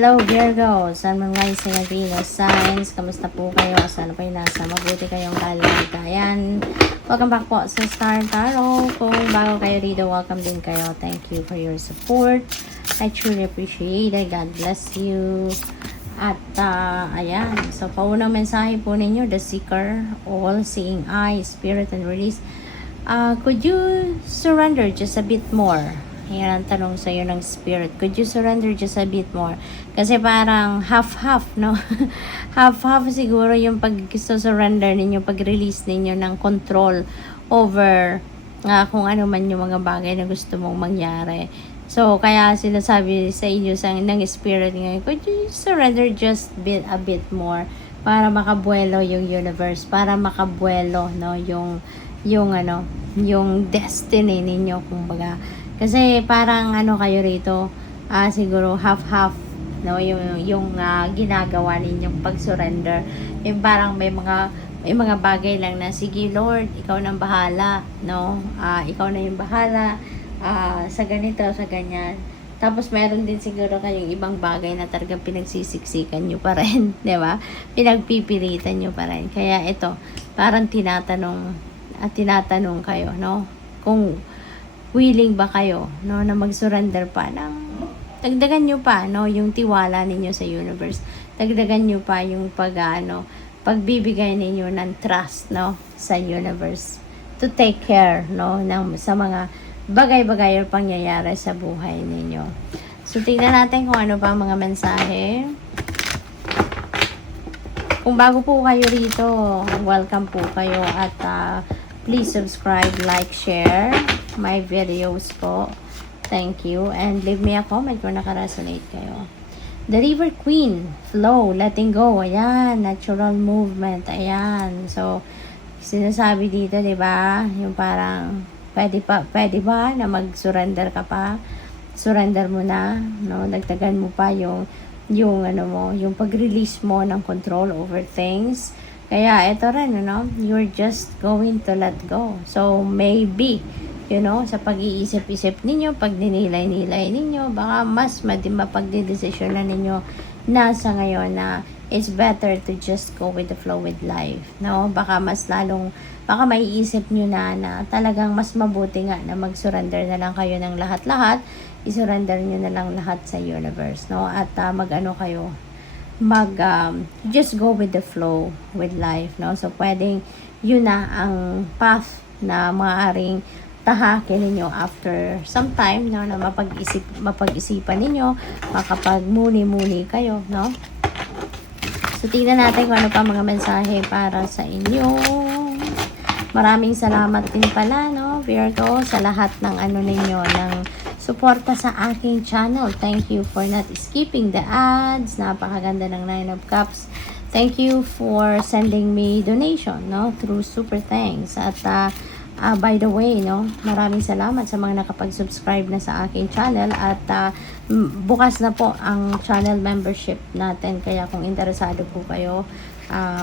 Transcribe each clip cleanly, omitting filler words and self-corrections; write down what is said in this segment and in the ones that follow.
Hello Virgo, Sun, Moon, Rising, and Venus signs. Kamusta po kayo? Sana po nasa mabuti kayong kalagayan. Welcome back po sa Star Tarot. Kung bago kayo rito, welcome din kayo. Thank you for your support. I truly appreciate it. God bless you. At ayan, so paunang mensahe po ninyo, the seeker, all-seeing eye, spirit, and release. Could you surrender just a bit more? Yan ang tanong sa iyo ng spirit. Could you surrender just a bit more? Kasi parang half-half, no? Half-half siguro yung pag-surrender ninyo, pag-release ninyo ng control over kung ano man yung mga bagay na gusto mong mangyari. So, kaya sinasabi sa inyo ng spirit ngayon, could you surrender just a bit more para makabuelo yung universe, para makabuelo, no, yung destiny ninyo, kumbaga. Kasi parang kayo rito, siguro half-half, no, yung ginagawa ninyong pag-surrender. Yung parang may mga bagay lang na, sige Lord, ikaw nang bahala, no? Ikaw na yung bahala sa ganito, sa ganyan. Tapos meron din siguro kayong ibang bagay na talagang pinagsisiksikan nyo pa rin, di ba? Pinagpipilitan nyo pa rin. Kaya ito, parang tinatanong kayo, no? Kung willing ba kayo, no, na mag-surrender pa ng dagdagan nyo pa, no, yung tiwala ninyo sa universe. Dagdagan nyo pa yung pagbibigay ninyo ng trust, no, sa universe. To take care, no, sa mga bagay-bagay o pangyayari sa buhay ninyo. So, tingnan natin kung ano pa mga mensahe. Kung bago po kayo rito, welcome po kayo at please subscribe, like, share my videos po. Thank you. And leave me a comment kung nakaresonate kayo. The River Queen, flow, letting go. Ayan, natural movement. Ayan. So, sinasabi dito, di ba? Yung parang, pwede ba na mag-surrender ka pa? Surrender mo na, no? Dagdagan mo pa yung pag-release mo ng control over things. Kaya ito rin, you're just going to let go. So, maybe, sa pag-iisip-isip ninyo, pag dinilay-nilay ninyo, baka mas mapagdidesisyon na ninyo na sa ngayon na it's better to just go with the flow with life. No? Baka maiisip nyo na talagang mas mabuti nga na mag-surrender na lang kayo ng lahat-lahat. I-surrender nyo na lang lahat sa universe. No? At just go with the flow with life, no? So, pwedeng yun na ang path na maaaring tahakin ninyo after some time, no? Na mapag-isipan ninyo, makapag-muni-muni kayo, no? So, tingnan natin kung ano pa mga mensahe para sa inyo. Maraming salamat din pala, no, Virgo, sa lahat ng ninyo, ng suporta sa aking channel. Thank you for not skipping the ads. Napakaganda ng 9 of Cups. Thank you for sending me donation, no, through Super Thanks. At by the way, no, maraming salamat sa mga nakapag-subscribe na sa aking channel. At bukas na po ang channel membership natin. Kaya kung interesado po kayo,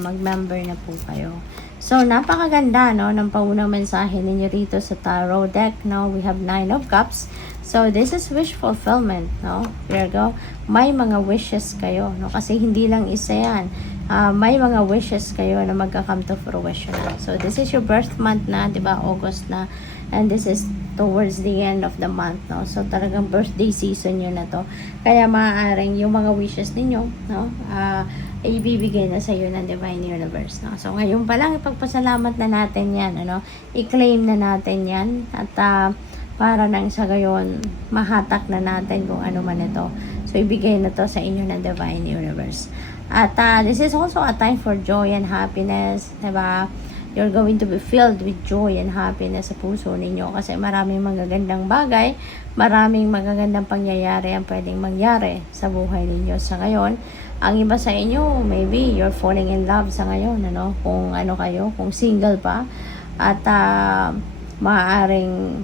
mag-member na po kayo. So, napakaganda, no, ng paunang mensahe ninyo rito sa tarot deck, no. We have 9 of Cups. So, this is wish fulfillment, no, Virgo. May mga wishes kayo, no, kasi hindi lang isa yan. May mga wishes kayo na magka-come to fruition. So, this is your birth month na, di ba, August na, and this is towards the end of the month, no. So, talagang birthday season yun na to. Kaya maaaring yung mga wishes ninyo, no, ibibigay na sa iyo ng Divine Universe, no? So, ngayon pa lang, ipagpasalamat na natin yan, i-claim na natin yan, at para nang sa gayon, mahatak na natin kung ano man ito. So, ibigay na to sa inyo ng Divine Universe. At this is also a time for joy and happiness, diba? You're going to be filled with joy and happiness sa puso ninyo kasi maraming magagandang bagay, maraming magagandang pangyayari ang pwedeng mangyari sa buhay ninyo sa ngayon. Ang iba sa inyo, maybe you're falling in love sa ngayon, kung kung single pa, at maaaring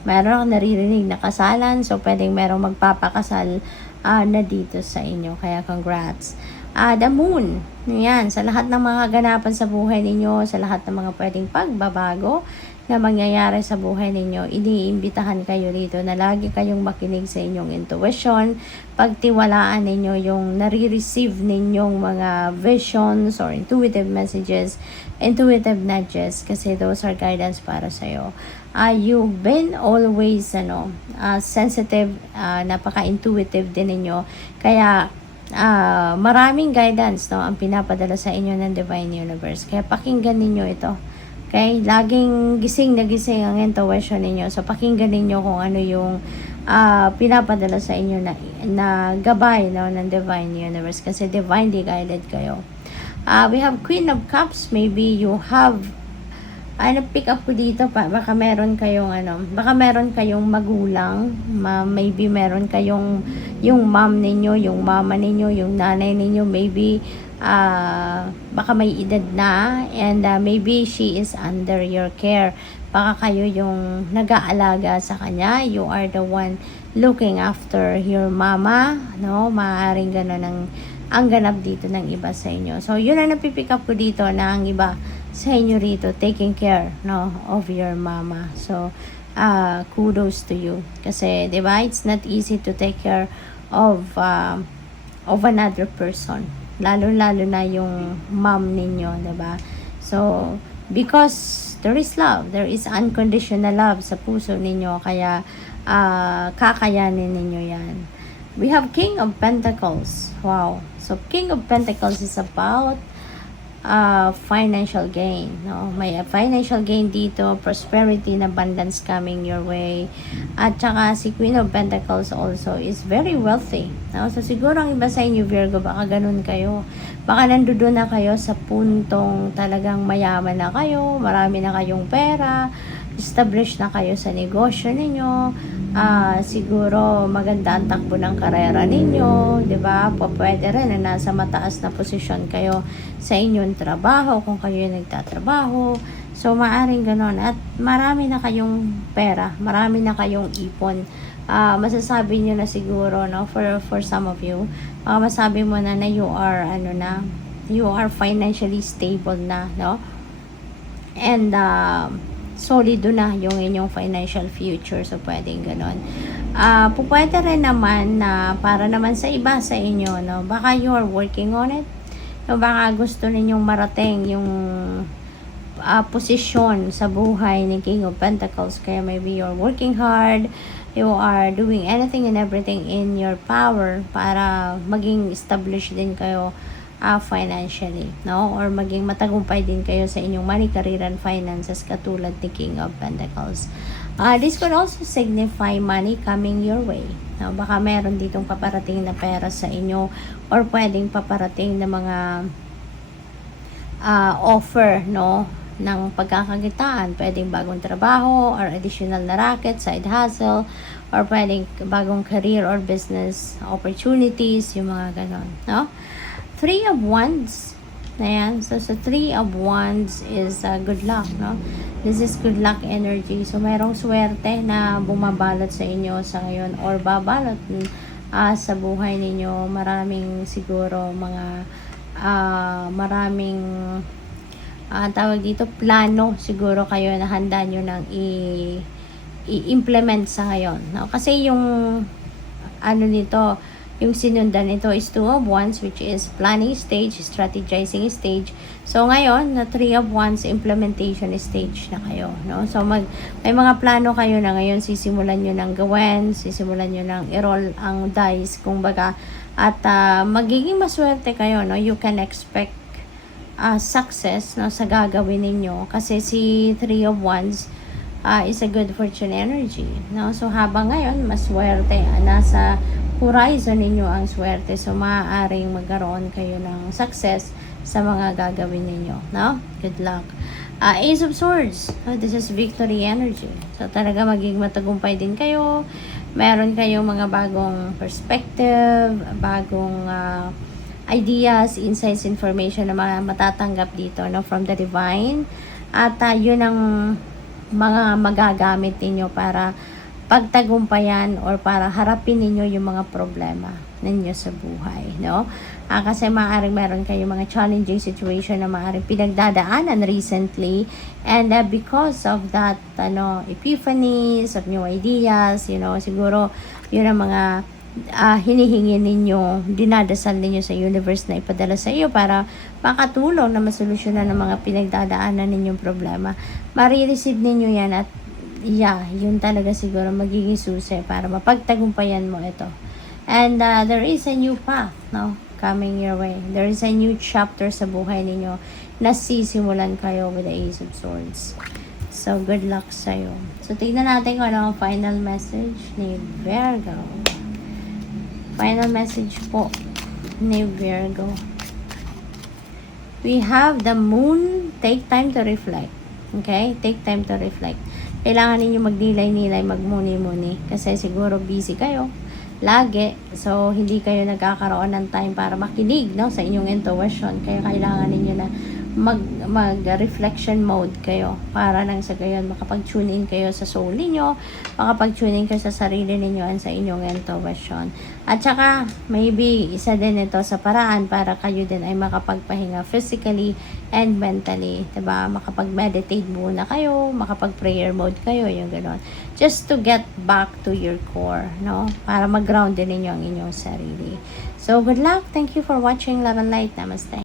meron akong naririnig na kasalan, so pwedeng merong magpapakasal na dito sa inyo, kaya congrats. The moon, yan, sa lahat ng mga ganapan sa buhay ninyo, sa lahat ng mga pwedeng pagbabago, na mangyayari sa buhay ninyo, iniimbitahan kayo rito na lagi kayong makinig sa inyong intuition, pagtiwalaan ninyo yung nare-receive ninyong mga visions or intuitive messages, intuitive nudges, kasi those are guidance para sa'yo. You've been always sensitive, napaka-intuitive din ninyo, kaya maraming guidance ang pinapadala sa inyo ng Divine Universe. Kaya pakinggan ninyo ito. Okay? Laging gising na gising ang intuition ninyo. So, pakinggan ninyo kung ano yung pinapadala sa inyo na gabay ng Divine Universe. Kasi divinely guided kayo. We have Queen of Cups. Maybe you have pick up ko dito baka meron kayong baka meron kayong magulang, maybe meron kayong yung mom ninyo, yung mama ninyo, yung nanay ninyo, maybe baka may edad na and maybe she is under your care. Baka kayo yung nag-aalaga sa kanya, you are the one looking after your mama, no? Maaaring gano'n ang ganap dito ng iba sa inyo. So, yun ang napipick up ko dito na ang iba sa inyo rito, taking care of your mama. So, kudos to you. Kasi, di ba, it's not easy to take care of another person. Lalo-lalo na yung mom ninyo, di ba? So, because there is love, there is unconditional love sa puso ninyo, kaya kakayanin ninyo yan. We have King of Pentacles. Wow. So, King of Pentacles is about financial gain. No? May financial gain dito, prosperity and abundance coming your way. At saka si Queen of Pentacles also is very wealthy. No? So, siguro ang iba sa inyo, Virgo, baka ganun kayo. Baka nandoon na kayo sa puntong talagang mayaman na kayo, marami na kayong pera, establish na kayo sa negosyo ninyo, siguro maganda ang takbo ng karera ninyo, di ba? Pwede rin na nasa mataas na posisyon kayo sa inyong trabaho kung kayo nagtatrabaho. So, maaring ganon. At marami na kayong pera, marami na kayong ipon. Masasabi nyo na siguro, no, for some of you, masabi mo na you are, you are financially stable na, no? And, solido na yung inyong financial future. So, pwedeng ganon. Pwede rin naman na para naman sa iba sa inyo, no? Baka you are working on it. No, baka gusto ninyong marating yung posisyon sa buhay ni King of Pentacles. Kaya maybe you're working hard, you are doing anything and everything in your power para maging established din kayo financially, no? Or maging matagumpay din kayo sa inyong money, career, and finances katulad ni King of Pentacles. This could also signify money coming your way. No? Baka meron ditong paparating na pera sa inyo or pwedeng paparating na mga offer, no? Ng pagkakakitaan. Pwedeng bagong trabaho or additional na racket, side hustle, or pwedeng bagong career or business opportunities, yung mga ganon, no? Three of Wands. Ayan. So, Three of Wands is good luck, no? This is good luck energy. So, mayroong swerte na bumabalot sa inyo sa ngayon or babalot sa buhay ninyo. Maraming siguro mga maraming tawag dito, plano siguro kayo na handa nyo nang i-implement sa ngayon, no? Kasi yung nito, yung sinundan nito is Two of Wands, which is planning stage, strategizing stage. So, ngayon, na Three of Wands, implementation stage na kayo, no? So, may mga plano kayo na ngayon, sisimulan nyo ng gawin, sisimulan nyo ng i-roll ang dice, kumbaga, at magiging maswerte kayo, no? You can expect success, no, sa gagawin ninyo. Kasi si Three of Wands is a good fortune energy, no? So, habang ngayon, maswerte, nasa horizon ninyo ang swerte. So, maaaring magkaroon kayo ng success sa mga gagawin ninyo, no? Good luck. Ace of Swords. This is victory energy. So, talaga maging matagumpay din kayo. Meron kayong mga bagong perspective, bagong ideas, insights, information na matatanggap dito, no? From the divine. At yun ang mga magagamit ninyo para pagtagumpayan or para harapin ninyo yung mga problema. ninyo sa buhay, no? Kasi maaaring meron kayo mga challenging situation na maaaring pinagdadaanan recently, and because of that, epiphanies of new ideas, siguro yun ang mga hinihingi ninyo, dinadasal ninyo sa universe na ipadala sa iyo para makatulong na masolusyonan ng mga pinagdadaanan ninyong problema. Marireceive ninyo yan at yun talaga siguro magiging susi para mapagtagumpayan mo ito. And there is a new path, no, coming your way. There is a new chapter sa buhay ninyo na sisimulan kayo with the Ace of Swords. So, good luck sa'yo. So, tignan natin kung ano ang final message ni Virgo. Final message po ni Virgo. We have the moon. Take time to reflect. Okay? Take time to reflect. Kailangan ninyo magnilay-nilay, magmuni-muni. Kasi siguro busy kayo lagi. So, hindi kayo nagkakaroon ng time para makinig, no, sa inyong intuition. Kaya kailangan ninyo na mag-reflection mode kayo para nang sa gayon makapag-tune in kayo sa soul niyo, makapag-tune in kayo sa sarili niyo and sa inyong intuition. At saka, maybe isa din ito sa paraan para kayo din ay makapagpahinga physically and mentally, diba? Makapag-meditate muna kayo, makapag-prayer mode kayo, yung gano'n. Just to get back to your core, no? Para mag-ground din ninyo ang inyong sarili. So, good luck. Thank you for watching Love and Light. Namaste.